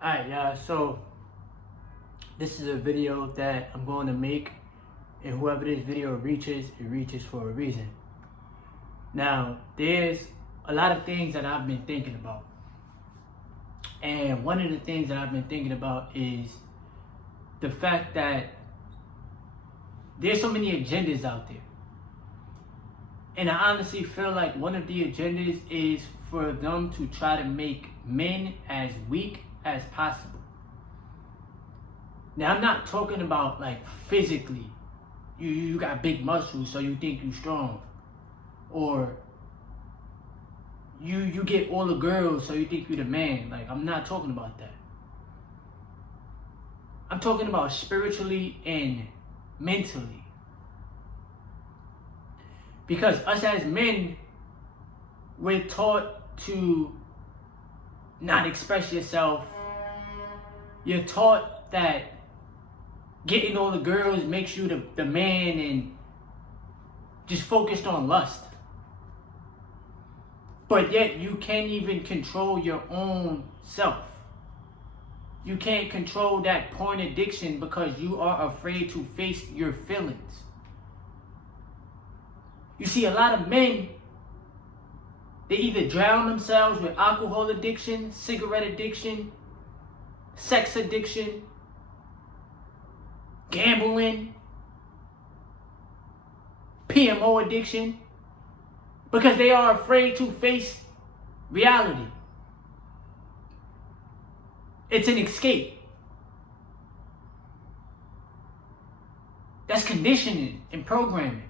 Alright, y'all, so this is a video that I'm going to make, and whoever this video reaches, it reaches for a reason. Now, there's a lot of things that I've been thinking about. And one of the things that I've been thinking about is the fact that there's so many agendas out there. And I honestly feel like one of the agendas is for them to try to make men as weak as possible. Now, I'm not talking about like physically. You got big muscles, so you think you strong. Or you get all the girls, so you think you're the man. Like, I'm not talking about that. I'm talking about spiritually and mentally. Because us as men, we're taught to not express yourself. You're taught that getting all the girls makes you the man, and just focused on lust. But yet you can't even control your own self. You can't control that porn addiction because you are afraid to face your feelings. You see, a lot of men, they either drown themselves with alcohol addiction, cigarette addiction, sex addiction, gambling, PMO addiction, because they are afraid to face reality. It's an escape. That's conditioning and programming.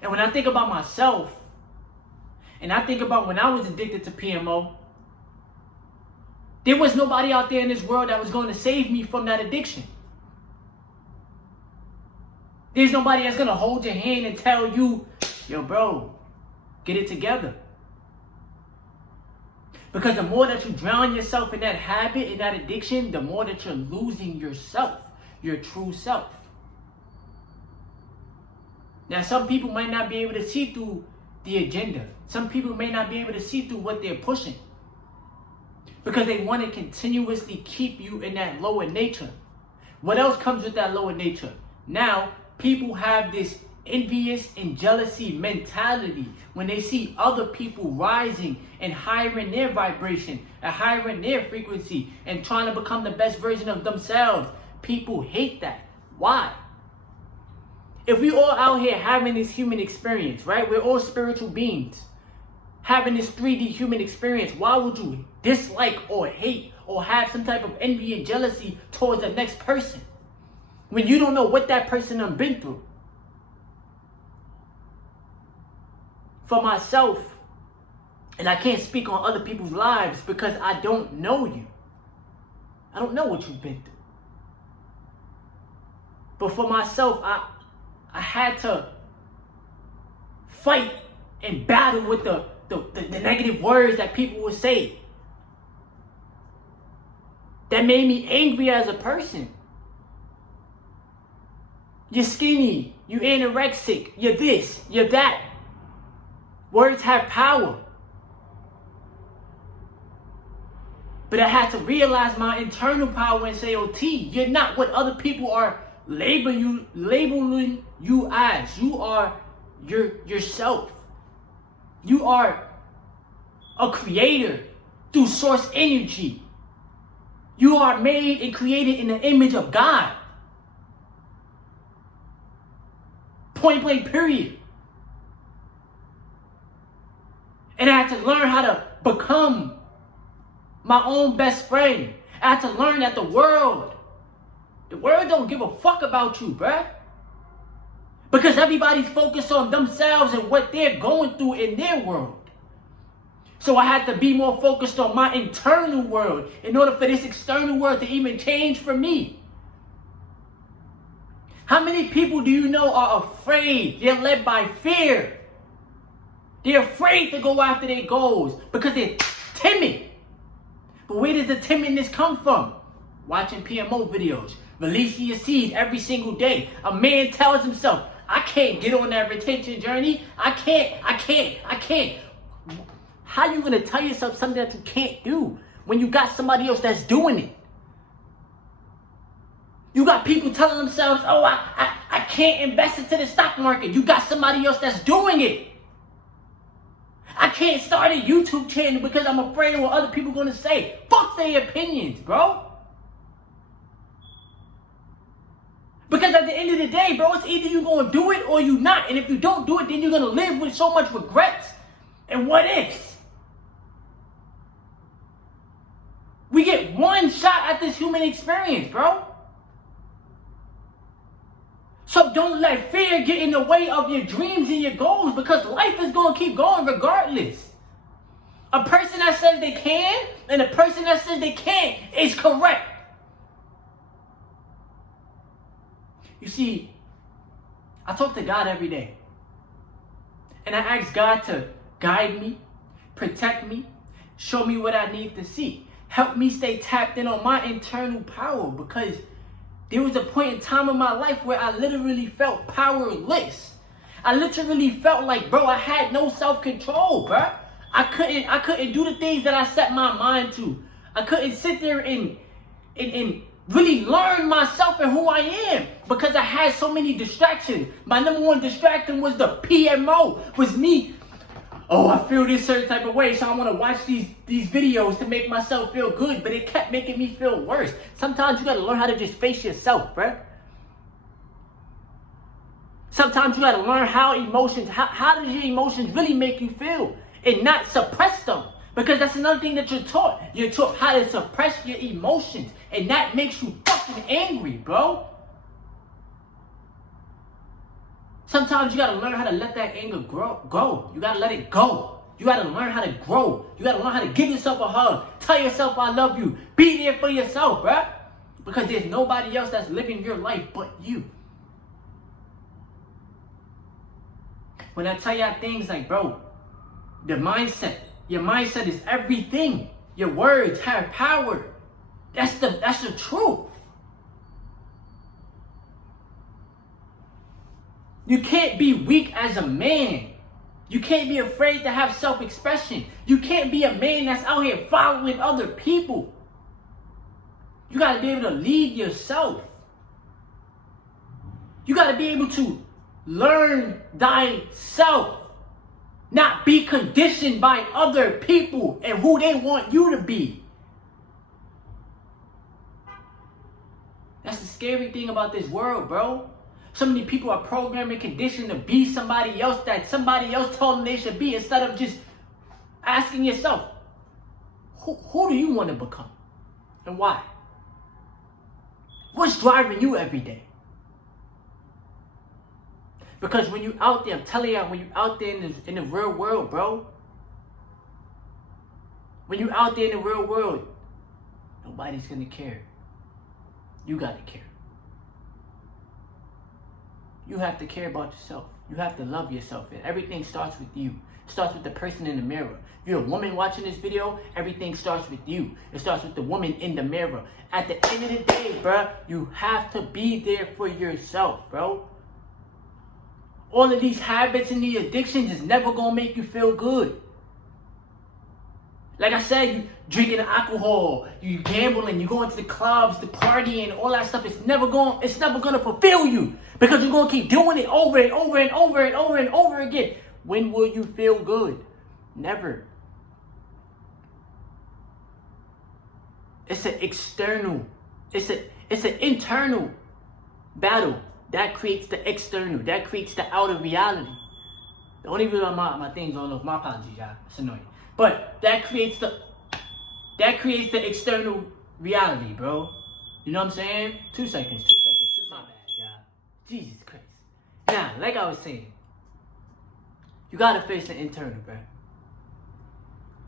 And when I think about myself, and I think about when I was addicted to PMO, there was nobody out there in this world that was going to save me from that addiction. There's nobody that's going to hold your hand and tell you, yo, bro, get it together. Because the more that you drown yourself in that habit, in that addiction, the more that you're losing yourself, your true self. Now, some people might not be able to see through the agenda. Some people may not be able to see through what they're pushing, because they want to continuously keep you in that lower nature. What else comes with that lower nature? Now, people have this envious and jealousy mentality when they see other people rising and higher in their vibration and higher in their frequency and trying to become the best version of themselves. People hate that. Why? If we all out here having this human experience, right? We're all spiritual beings having this 3D human experience. Why would you dislike or hate or have some type of envy and jealousy towards the next person when you don't know what that person has been through? For myself, and I can't speak on other people's lives because I don't know you. I don't know what you've been through. But for myself, I had to fight and battle with the negative words that people would say. That made me angry as a person. You're skinny, you're anorexic, you're this, you're that. Words have power. But I had to realize my internal power and say, oh, T, you're not what other people are labeling you as. You are yourself. You are a creator through source energy. You are made and created in the image of God. Point blank, period. And I had to learn how to become my own best friend. I had to learn that the world don't give a fuck about you, bruh. Because everybody's focused on themselves and what they're going through in their world. So I had to be more focused on my internal world in order for this external world to even change for me. How many people do you know are afraid? They're led by fear. They're afraid to go after their goals because they're timid. But where does the timidness come from? Watching PMO videos, releasing your seed every single day. A man tells himself, I can't get on that retention journey. I can't. How you gonna tell yourself something that you can't do when you got somebody else that's doing it? You got people telling themselves, oh, I can't invest into the stock market. You got somebody else that's doing it. I can't start a YouTube channel because I'm afraid of what other people are going to say. Fuck their opinions, bro. Because at the end of the day, bro, it's either you're going to do it or you not. And if you don't do it, then you're going to live with so much regrets and what ifs. We get one shot at this human experience, bro. So don't let fear get in the way of your dreams and your goals, because life is going to keep going regardless. A person that says they can and a person that says they can't is correct. You see, I talk to God every day. And I ask God to guide me, protect me, show me what I need to see. Help me stay tapped in on my internal power, because there was a point in time in my life where I literally felt powerless. I literally felt like, bro, I had no self-control, bro. I couldn't do the things that I set my mind to. I couldn't sit there and really learn myself and who I am, because I had so many distractions. My number one distraction was the PMO, was me. Oh, I feel this certain type of way, so I want to watch these videos to make myself feel good, but it kept making me feel worse. Sometimes you got to learn how to just face yourself, bruh. Sometimes you got to learn how does your emotions really make you feel, and not suppress them. Because that's another thing that you're taught. You're taught how to suppress your emotions, and that makes you fucking angry, bro. Sometimes you gotta learn how to let that anger go. You gotta let it go. You gotta learn how to grow. You gotta learn how to give yourself a hug. Tell yourself I love you. Be there for yourself, bruh. Because there's nobody else that's living your life but you. When I tell y'all things like, bro, your mindset is everything. Your words have power. That's the truth. You can't be weak as a man. You can't be afraid to have self-expression. You can't be a man that's out here following other people. You got to be able to lead yourself. You got to be able to learn thyself. Not be conditioned by other people and who they want you to be. That's the scary thing about this world, bro. So many people are programmed and conditioned to be somebody else that somebody else told them they should be, instead of just asking yourself, who do you want to become? And why? What's driving you every day? Because when you out there, I'm telling you, when you out there in the real world, bro, when you out there in the real world, nobody's going to care. You got to care. You have to care about yourself. You have to love yourself. And everything starts with you. It starts with the person in the mirror. If you're a woman watching this video, everything starts with you. It starts with the woman in the mirror. At the end of the day, bro, you have to be there for yourself, bro. All of these habits and the addictions is never going to make you feel good. Like I said, you drinking alcohol, you gambling, you going to the clubs, the partying, all that stuff. It's never going to fulfill you, because you're going to keep doing it over and over and over and over and over again. When will you feel good? Never. It's an external. It's an internal battle that creates the external. That creates the outer reality. The only reason my things on off, my apologies, y'all. It's annoying. But that creates the external reality, bro. You know what I'm saying? 2 seconds. My bad, y'all. Jesus Christ. Now, like I was saying, you gotta face the internal, bro.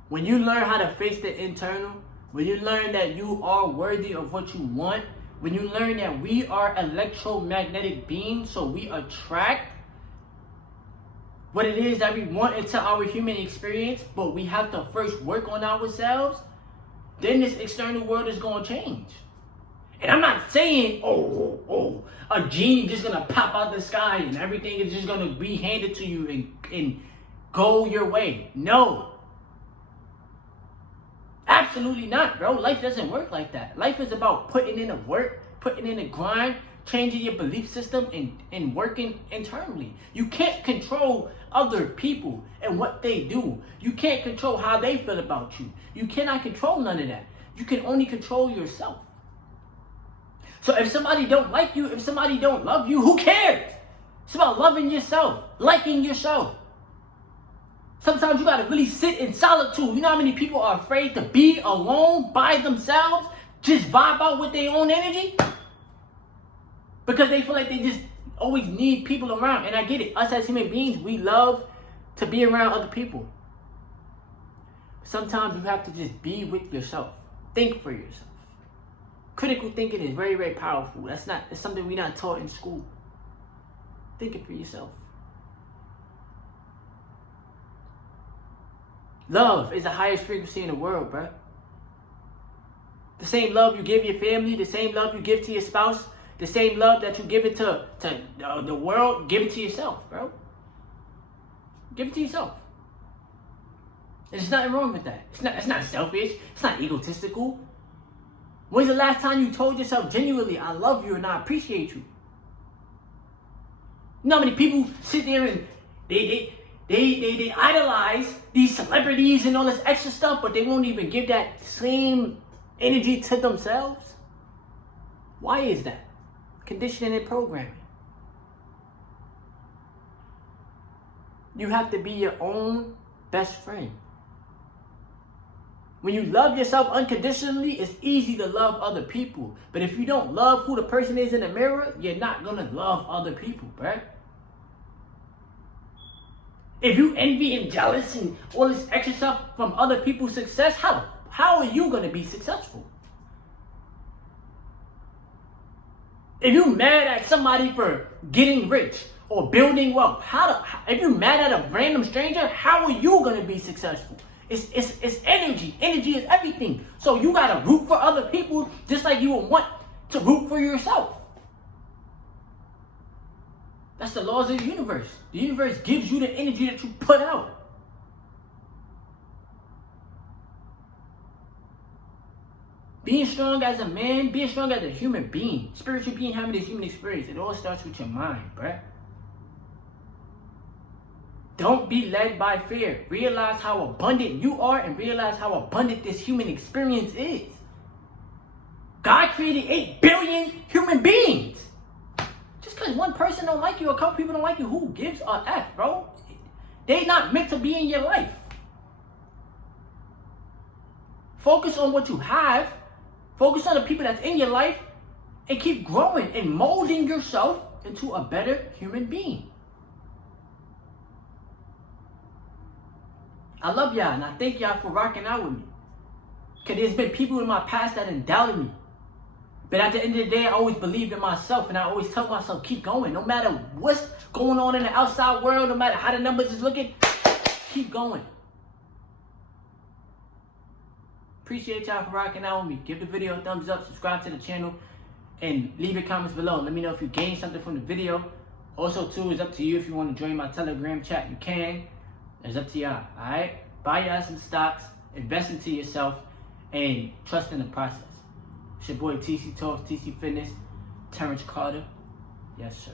When you learn how to face the internal, when you learn that you are worthy of what you want, when you learn that we are electromagnetic beings, so we attract what it is that we want into our human experience, but we have to first work on ourselves, then this external world is going to change. And I'm not saying, a genie just going to pop out the sky and everything is just going to be handed to you and go your way. No. Absolutely not, bro. Life doesn't work like that. Life is about putting in the work, putting in the grind, changing your belief system, and working internally. You can't control other people and what they do. You can't control how they feel about you. You cannot control none of that. You can only control yourself. So if somebody don't like you, if somebody don't love you, who cares? It's about loving yourself, liking yourself. Sometimes you gotta really sit in solitude. You know how many people are afraid to be alone by themselves? Just vibe out with their own energy? Because they feel like they just always need people around. And I get it. Us as human beings, we love to be around other people. Sometimes you have to just be with yourself. Think for yourself. Critical thinking is very, very powerful. It's something we're not taught in school. Think it for yourself. Love is the highest frequency in the world, bro. The same love you give your family, the same love you give to your spouse, the same love that you give it to the world, give it to yourself, bro. Give it to yourself. There's nothing wrong with that. It's not selfish. It's not egotistical. When's the last time you told yourself genuinely, I love you and I appreciate you? You know how many people sit there and they idolize these celebrities and all this extra stuff, but they won't even give that same energy to themselves? Why is that? Conditioning and programming. You have to be your own best friend. When you love yourself unconditionally, it's easy to love other people. But if you don't love who the person is in the mirror, you're not going to love other people, bruh. If you envy and jealous and all this extra stuff from other people's success, how are you going to be successful? If you're mad at somebody for getting rich or building wealth, if you're mad at a random stranger, how are you going to be successful? It's energy. Energy is everything. So you got to root for other people just like you would want to root for yourself. That's the laws of the universe. The universe gives you the energy that you put out. Being strong as a man, being strong as a human being, spiritual being having this human experience, it all starts with your mind, bruh. Don't be led by fear. Realize how abundant you are and realize how abundant this human experience is. God created 8 billion human beings. Just because one person don't like you, a couple people don't like you, who gives a F, bro? They not meant to be in your life. Focus on what you have. Focus on the people that's in your life and keep growing and molding yourself into a better human being. I love y'all and I thank y'all for rocking out with me. Because there's been people in my past that have doubted me. But at the end of the day, I always believed in myself and I always tell myself, keep going. No matter what's going on in the outside world, no matter how the numbers is looking, keep going. Appreciate y'all for rocking out with me. Give the video a thumbs up, subscribe to the channel, and leave your comments below. Let me know if you gained something from the video. Also, too, it's up to you if you want to join my Telegram chat. You can. It's up to y'all, alright? Buy y'all some stocks, invest into yourself, and trust in the process. It's your boy TC Talks, TC Fitness, Terrence Carter. Yes, sir.